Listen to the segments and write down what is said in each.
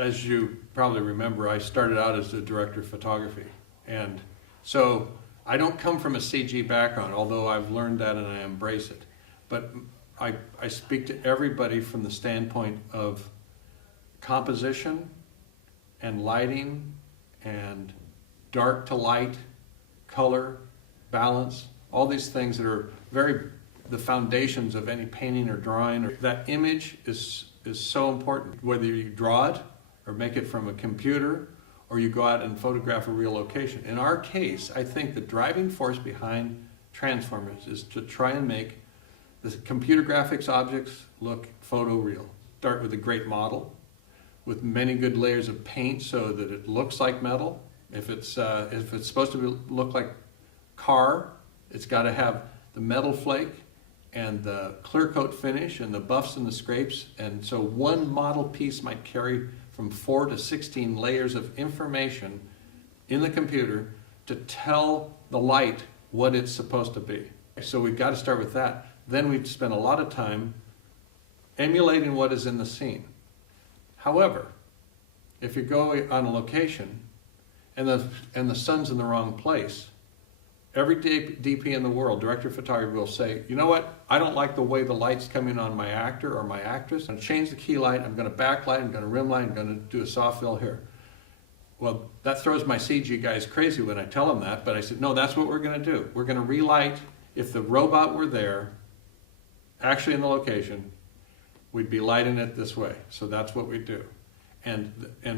as you probably remember, I started out as a director of photography. And so I don't come from a CG background, although I've learned that and I embrace it. But I speak to everybody from the standpoint of composition and lighting and dark to light, color, balance, all these things that are the foundations of any painting or drawing. That image is so important, whether you draw it or make it from a computer or you go out and photograph a real location. In our case, I think the driving force behind Transformers is to try and make the computer graphics objects look photoreal. Start with a great model with many good layers of paint so that it looks like metal. If it's supposed to look like car, it's got to have the metal flake and the clear coat finish and the buffs and the scrapes. And so one model piece might carry from 4 to 16 layers of information in the computer to tell the light what it's supposed to be. So we've got to start with that. Then we spend a lot of time emulating what is in the scene. However, if you go on a location and the sun's in the wrong place, every DP in the world, director of photography, will say, you know what, I don't like the way the light's coming on my actor or my actress. I'm going to change the key light, I'm going to backlight, I'm going to rim light, I'm going to do a soft fill here. Well, that throws my CG guys crazy when I tell them that, but I said, no, that's what we're going to do. We're going to relight. If the robot were there, actually in the location, we'd be lighting it this way. So that's what we do. And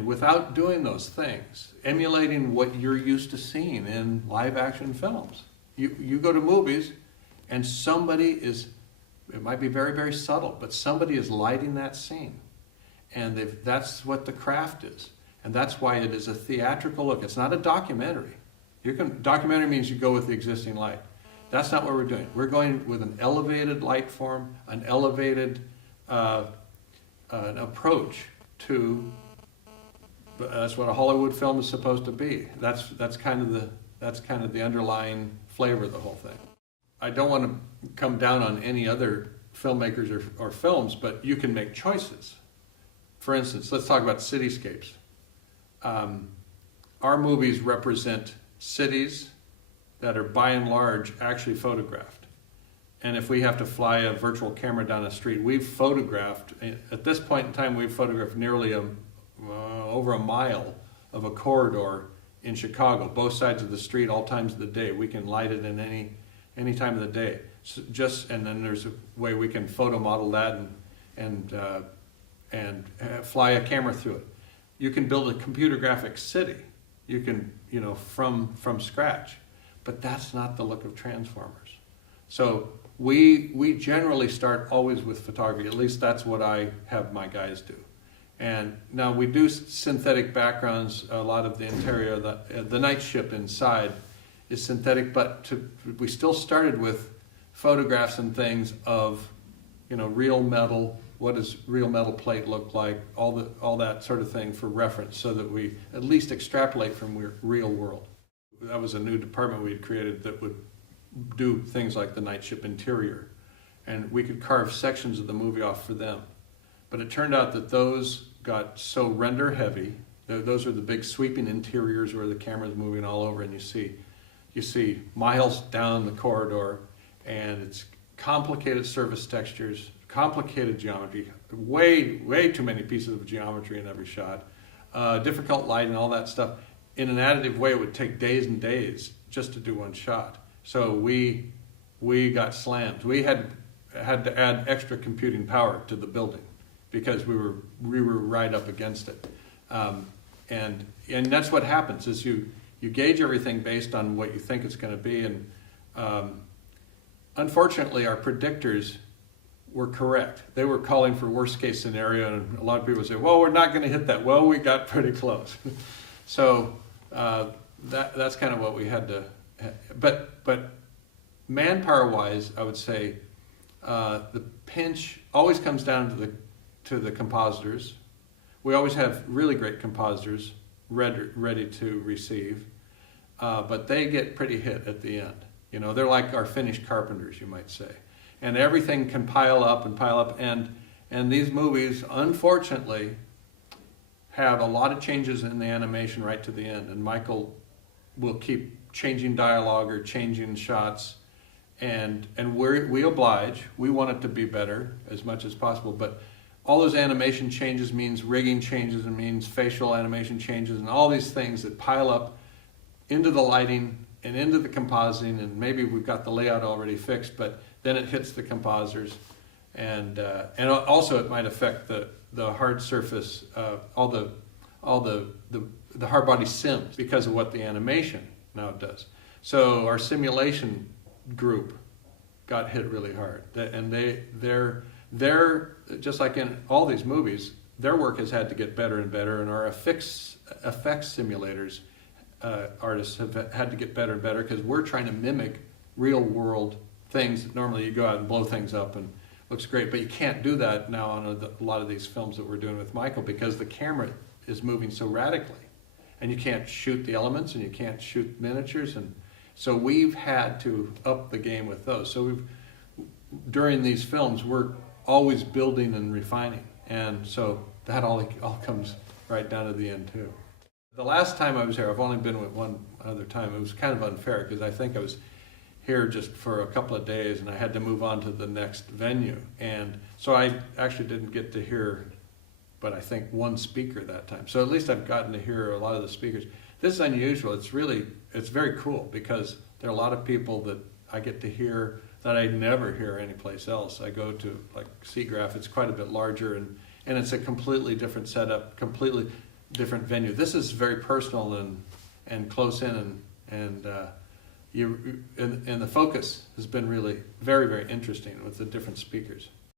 without doing those things, emulating what you're used to seeing in live action films. You go to movies and somebody is, it might be very, very subtle, but somebody is lighting that scene. And that's what the craft is. And that's why it is a theatrical look. It's not a documentary. Documentary means you go with the existing light. That's not what we're doing. We're going with an elevated light form, an elevated an approach to. That's what a Hollywood film is supposed to be. That's kind of the underlying flavor of the whole thing. I don't want to come down on any other filmmakers or films, but you can make choices. For instance, let's talk about cityscapes. Our movies represent cities that are by and large actually photographed. And if we have to fly a virtual camera down a street, we've photographed, at this point in time, we've photographed nearly over a mile of a corridor in Chicago, both sides of the street, all times of the day. We can light it in any time of the day. So and then there's a way we can photo model that and fly a camera through it. You can build a computer graphic city. You can, from scratch. But that's not the look of Transformers. So we generally start always with photography. At least that's what I have my guys do. And now we do synthetic backgrounds. A lot of the interior, the night ship inside is synthetic, but we still started with photographs and things of, real metal. What does real metal plate look like? All that sort of thing for reference, so that we at least extrapolate from real world. That was a new department we had created that would do things like the night ship interior, and we could carve sections of the movie off for them. But it turned out that those got so render heavy. Those are the big sweeping interiors where the camera's moving all over, and you see miles down the corridor, and it's complicated surface textures, complicated geometry, way too many pieces of geometry in every shot, difficult lighting, all that stuff. In an additive way, it would take days and days just to do one shot. So we got slammed. We had to add extra computing power to the building because we were right up against it. And that's what happens is you gauge everything based on what you think it's going to be. And unfortunately, our predictors were correct. They were calling for worst case scenario, and a lot of people say, well, we're not going to hit that. Well, we got pretty close. So that's kind of what we had to, but manpower wise, I would say the pinch always comes down to the compositors. We always have really great compositors ready to receive, but they get pretty hit at the end. They're like our finished carpenters, you might say. And everything can pile up, and these movies, unfortunately, have a lot of changes in the animation right to the end, and Michael will keep changing dialogue or changing shots, and we oblige. We want it to be better as much as possible, but all those animation changes means rigging changes and means facial animation changes and all these things that pile up into the lighting and into the compositing, and maybe we've got the layout already fixed, but then it hits the composers, and also it might affect the hard surface, all the hard body sims because of what the animation now does. So our simulation group got hit really hard, and they're just like in all these movies, their work has had to get better and better, and our effects simulators artists have had to get better and better because we're trying to mimic real world things that normally you go out and blow things up and looks great, but you can't do that now on a lot of these films that we're doing with Michael because the camera is moving so radically, and you can't shoot the elements and you can't shoot miniatures, and so we've had to up the game with those. So during these films we're always building and refining, and so that all comes right down to the end too. The last time I was here, I've only been with one other time. It was kind of unfair because I think I was here just for a couple of days and I had to move on to the next venue, and so I actually didn't get to hear but I think one speaker that time. So at least I've gotten to hear a lot of the speakers. This is unusual. It's very cool because there are a lot of people that I get to hear that I never hear anyplace else. I go to like SIGGRAPH, it's quite a bit larger, and it's a completely different setup, completely different venue. This is very personal and close in, and the focus has been really very, very interesting with the different speakers.